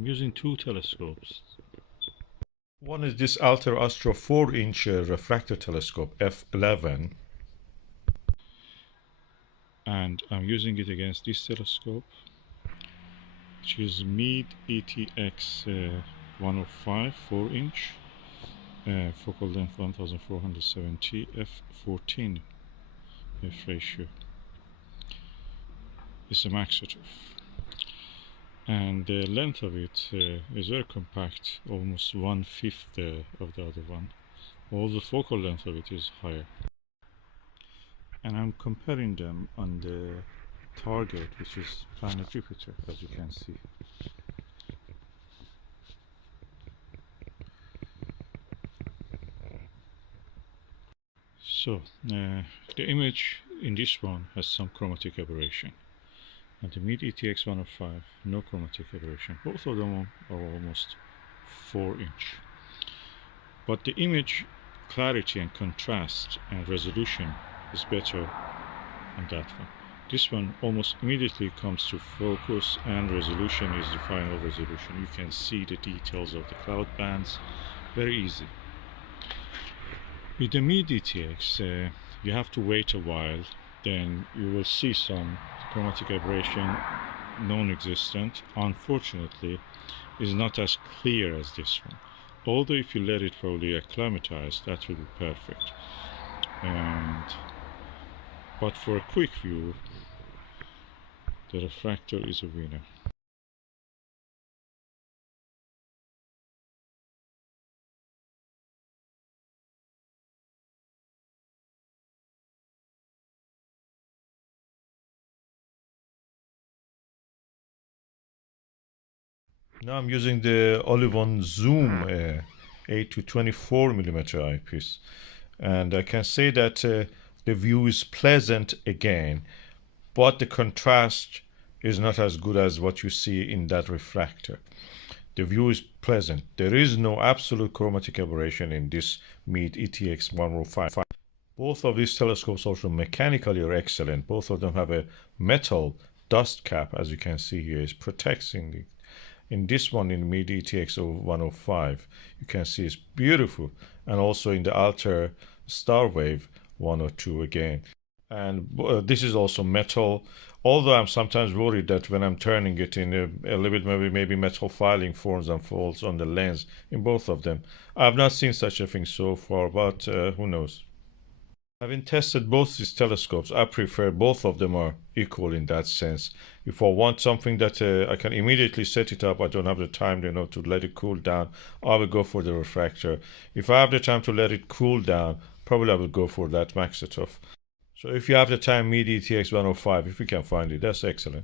I'm using two telescopes. One is this Altair Astro 4-inch refractor telescope f11, and I'm using it against this telescope, which is Meade ETX 105 4-inch, focal length 1470 f14 f ratio. It's a Maksutov, and the length of it is very compact, almost 1/5 of the other one. All the focal length of it is higher, and I'm comparing them on the target, which is planet Jupiter, as you can see. So the image in this one has some chromatic aberration, and the Meade ETX 105 no chromatic aberration. Both of them are almost 4-inch, but the image clarity and contrast and resolution is better on that one. This one almost immediately comes to focus, and resolution is the final resolution. You can see the details of the cloud bands very easy. With the Meade ETX, you have to wait a while, then you will see some chromatic aberration, non-existent. Unfortunately, is not as clear as this one. Although if you let it probably acclimatize, that will be perfect. But for a quick view, the refractor is a winner. Now I'm using the Olivon Zoom 8 to 24 millimeter eyepiece, and I can say that the view is pleasant again, but the contrast is not as good as what you see in that refractor. The view is pleasant. There is no absolute chromatic aberration in this Meade ETX 105. Both of these telescopes also mechanically are excellent. Both of them have a metal dust cap, as you can see here, is protecting it. In this one, in Meade ETX 105, you can see it's beautiful, and also in the Altair Starwave 102 again. And this is also metal, although I'm sometimes worried that when I'm turning it in a little bit, maybe metal filing forms and falls on the lens in both of them. I've not seen such a thing so far, but who knows. Having tested both these telescopes, I prefer both of them are equal in that sense. If I want something that I can immediately set it up, I don't have the time, to let it cool down, I will go for the refractor. If I have the time to let it cool down, probably I will go for that Maksutov. So if you have the time, Meade ETX 105, if you can find it, that's excellent.